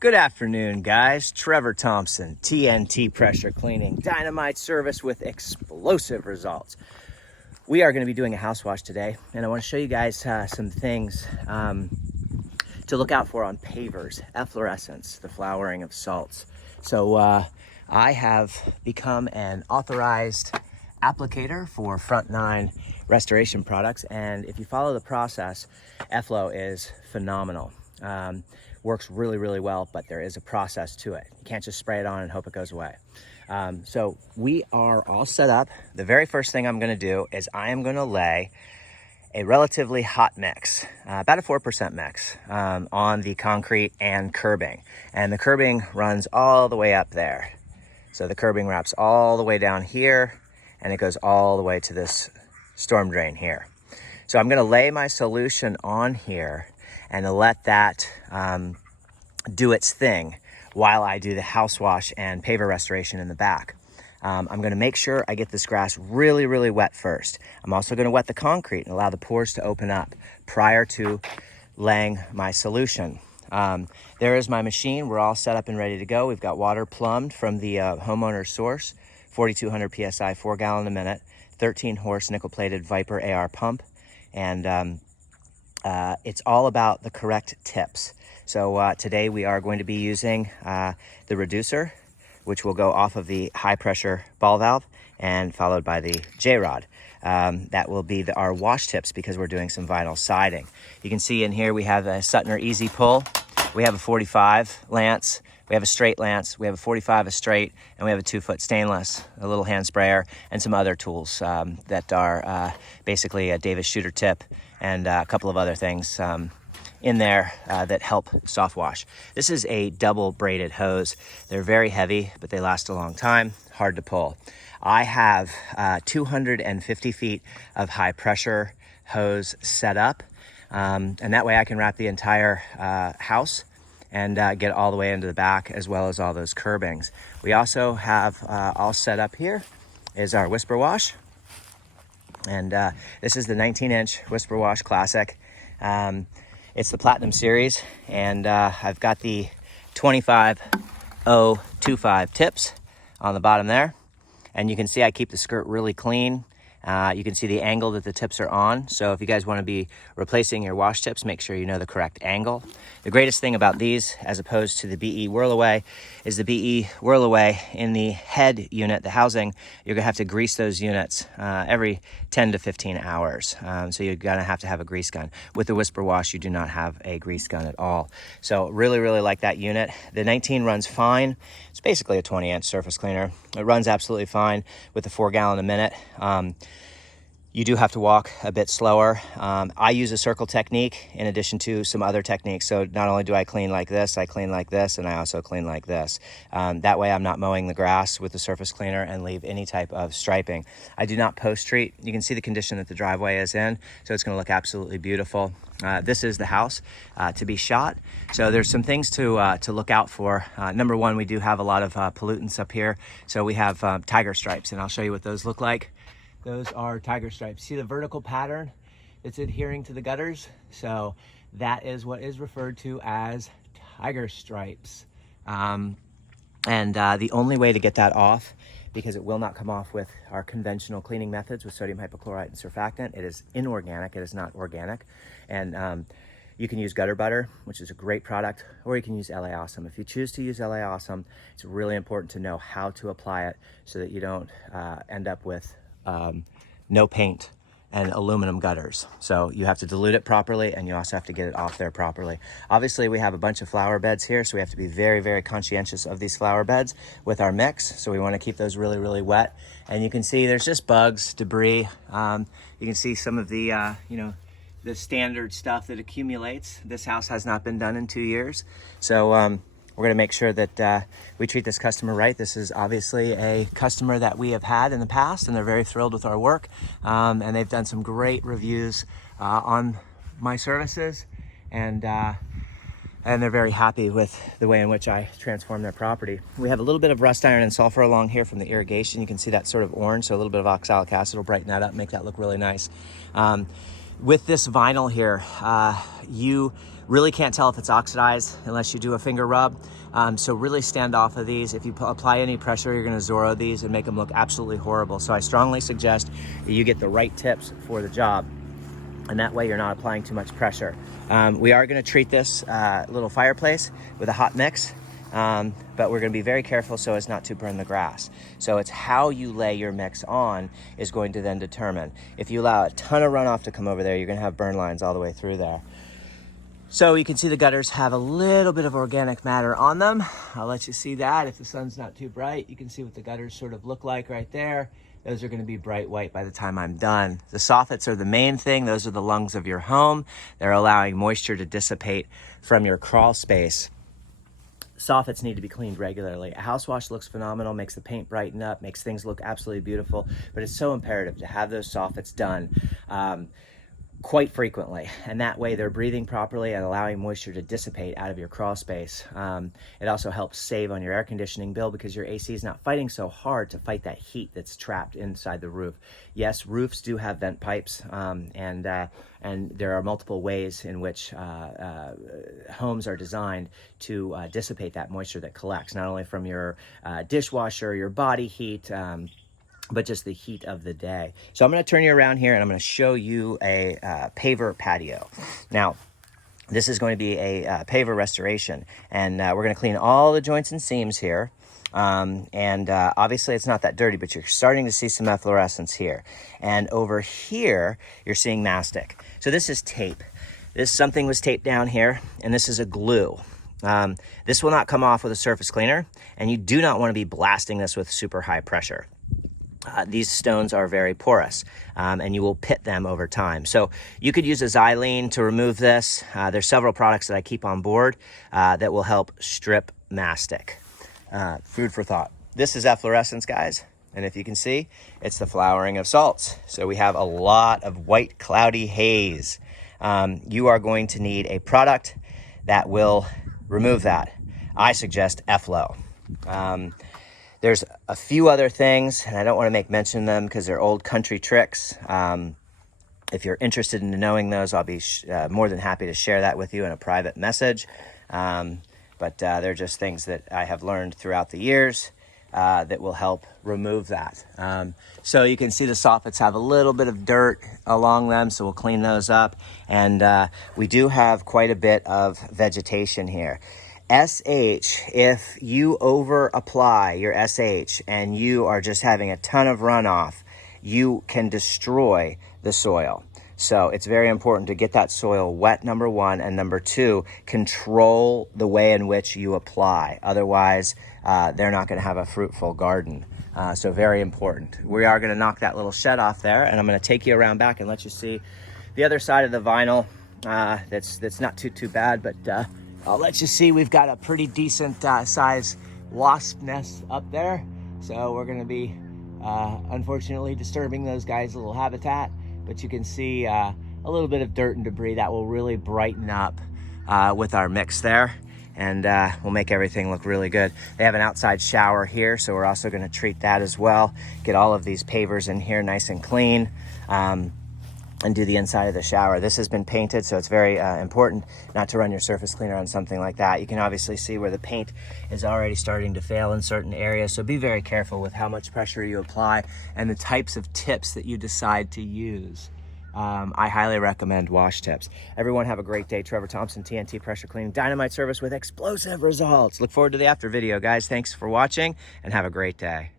Good afternoon, guys. Trevor Thompson, TNT Pressure Cleaning, dynamite service with explosive results. We are going to be doing a house wash today, and I want to show you guys some things to look out for on pavers, efflorescence, the flowering of salts. So I have become an authorized applicator for Front 9 restoration products, and if you follow the process, Efflo is phenomenal. Works really, really well, but there is a process to it. You can't just spray it on and hope it goes away. So we are all set up. The very first thing I'm gonna do is I am gonna lay a relatively hot mix, about a 4% mix, on the concrete and curbing. And the curbing runs all the way up there. So the curbing wraps all the way down here, and it goes all the way to this storm drain here. So I'm gonna lay my solution on here and to let that do its thing while I do the house wash and paver restoration in the back. I'm gonna make sure I get this grass really, really wet first. I'm also gonna wet the concrete and allow the pores to open up prior to laying my solution. There is my machine. We're all set up and ready to go. We've got water plumbed from the homeowner's source, 4,200 PSI, 4 gallon a minute, 13 horse nickel-plated Viper AR pump, and it's all about the correct tips. So today we are going to be using the reducer, which will go off of the high pressure ball valve and followed by the J-rod. That will be our wash tips because we're doing some vinyl siding. You can see in here we have a Suttner Easy Pull. We have a 45 lance. We have a straight lance. We have a 45, a straight, and we have a 2-foot stainless, a little hand sprayer, and some other tools that are basically a Davis shooter tip and a couple of other things in there that help soft wash. This is a double braided hose. They're very heavy, but they last a long time, hard to pull. I have 250 feet of high pressure hose set up, and that way I can wrap the entire house and get all the way into the back as well as all those curbings. We also have all set up here is our Whisper Wash. And this is the 19-inch Whisper Wash Classic. It's the Platinum Series, and I've got the 25025 tips on the bottom there. And you can see I keep the skirt really clean. You can see the angle that the tips are on. So if you guys want to be replacing your wash tips, make sure you know the correct angle. The greatest thing about these, as opposed to the BE Whirl Away, is the BE Whirl Away in the head unit, the housing, you're gonna have to grease those units every 10 to 15 hours. So you're gonna have to have a grease gun. With the Whisper Wash, you do not have a grease gun at all. So really, really like that unit. The 19 runs fine. It's basically a 20-inch surface cleaner. It runs absolutely fine with the 4 gallon a minute. You do have to walk a bit slower. I use a circle technique in addition to some other techniques. So not only do I clean like this, I clean like this, and I also clean like this. That way I'm not mowing the grass with the surface cleaner and leave any type of striping. I do not post treat. You can see the condition that the driveway is in, so it's gonna look absolutely beautiful. This is the house to be shot. So there's some things to look out for. Number one, we do have a lot of pollutants up here. So we have tiger stripes, and I'll show you what those look like. Those are tiger stripes. See the vertical pattern that's adhering to the gutters? So that is what is referred to as tiger stripes. And the only way to get that off, because it will not come off with our conventional cleaning methods with sodium hypochlorite and surfactant, it is inorganic, it is not organic. And you can use gutter butter, which is a great product, or you can use LA Awesome. If you choose to use LA Awesome, it's really important to know how to apply it so that you don't end up with no paint and aluminum gutters. So you have to dilute it properly, and you also have to get it off there properly. Obviously, we have a bunch of flower beds here, so we have to be very, very conscientious of these flower beds with our mix. So we want to keep those really, really wet. And you can see there's just bugs, debris. You can see some of the, the standard stuff that accumulates. This house has not been done in 2 years. So we're going to make sure that we treat this customer right. This is obviously a customer that we have had in the past, and they're very thrilled with our work. And they've done some great reviews on my services, and they're very happy with the way in which I transform their property. We have a little bit of rust iron and sulfur along here from the irrigation. You can see that sort of orange, so a little bit of oxalic acid will brighten that up, make that look really nice. With this vinyl here, you Really can't tell if it's oxidized unless you do a finger rub. So really stand off of these. If you apply any pressure, you're gonna Zorro these and make them look absolutely horrible. So I strongly suggest that you get the right tips for the job, and that way you're not applying too much pressure. We are gonna treat this little fireplace with a hot mix, but we're gonna be very careful so as not to burn the grass. So it's how you lay your mix on is going to then determine. If you allow a ton of runoff to come over there, you're gonna have burn lines all the way through there. So you can see the gutters have a little bit of organic matter on them. I'll let you see that. If the sun's not too bright, you can see what the gutters sort of look like right there. Those are gonna be bright white by the time I'm done. The soffits are the main thing. Those are the lungs of your home. They're allowing moisture to dissipate from your crawl space. Soffits need to be cleaned regularly. A house wash looks phenomenal, makes the paint brighten up, makes things look absolutely beautiful, but it's so imperative to have those soffits done quite frequently, and that way they're breathing properly and allowing moisture to dissipate out of your crawl space. It also helps save on your air conditioning bill because your AC is not fighting so hard to fight that heat that's trapped inside the roof. Yes, roofs do have vent pipes, and there are multiple ways in which homes are designed to dissipate that moisture that collects, not only from your dishwasher, your body heat, but just the heat of the day. So I'm gonna turn you around here and I'm gonna show you a Paver Patio. Now, this is going to be a Paver Restoration, and we're gonna clean all the joints and seams here. Obviously it's not that dirty, but you're starting to see some efflorescence here. And over here, you're seeing mastic. So this is tape. Something was taped down here, and this is a glue. This will not come off with a surface cleaner, and you do not wanna be blasting this with super high pressure. These stones are very porous, and you will pit them over time. So you could use a xylene to remove this. There's several products that I keep on board that will help strip mastic. Food for thought. This is efflorescence, guys. And if you can see, it's the flowering of salts. So we have a lot of white, cloudy haze. You are going to need a product that will remove that. I suggest Efflo. There's a few other things, and I don't want to make mention of them because they're old country tricks. If you're interested in knowing those, I'll be more than happy to share that with you in a private message. But they're just things that I have learned throughout the years that will help remove that. So you can see the soffits have a little bit of dirt along them, so we'll clean those up. And we do have quite a bit of vegetation here. SH, if you over apply your SH and you are just having a ton of runoff, you can destroy the soil. So it's very important to get that soil wet, number one, and number two, control the way in which you apply. Otherwise, they're not gonna have a fruitful garden. So very important. We are gonna knock that little shed off there, and I'm gonna take you around back and let you see the other side of the vinyl. That's not too bad, but I'll let you see we've got a pretty decent size wasp nest up there. So we're gonna be unfortunately disturbing those guys' little habitat, but you can see a little bit of dirt and debris that will really brighten up with our mix there, and we'll make everything look really good. They have an outside shower here, so we're also gonna treat that as well. Get all of these pavers in here nice and clean. And do the inside of the shower. This has been painted, so it's very important not to run your surface cleaner on something like that. You can obviously see where the paint is already starting to fail in certain areas, so be very careful with how much pressure you apply and the types of tips that you decide to use. I highly recommend wash tips. Everyone have a great day. Trevor Thompson, TNT Pressure Cleaning, dynamite service with explosive results. Look forward to the after video, guys. Thanks for watching, and have a great day.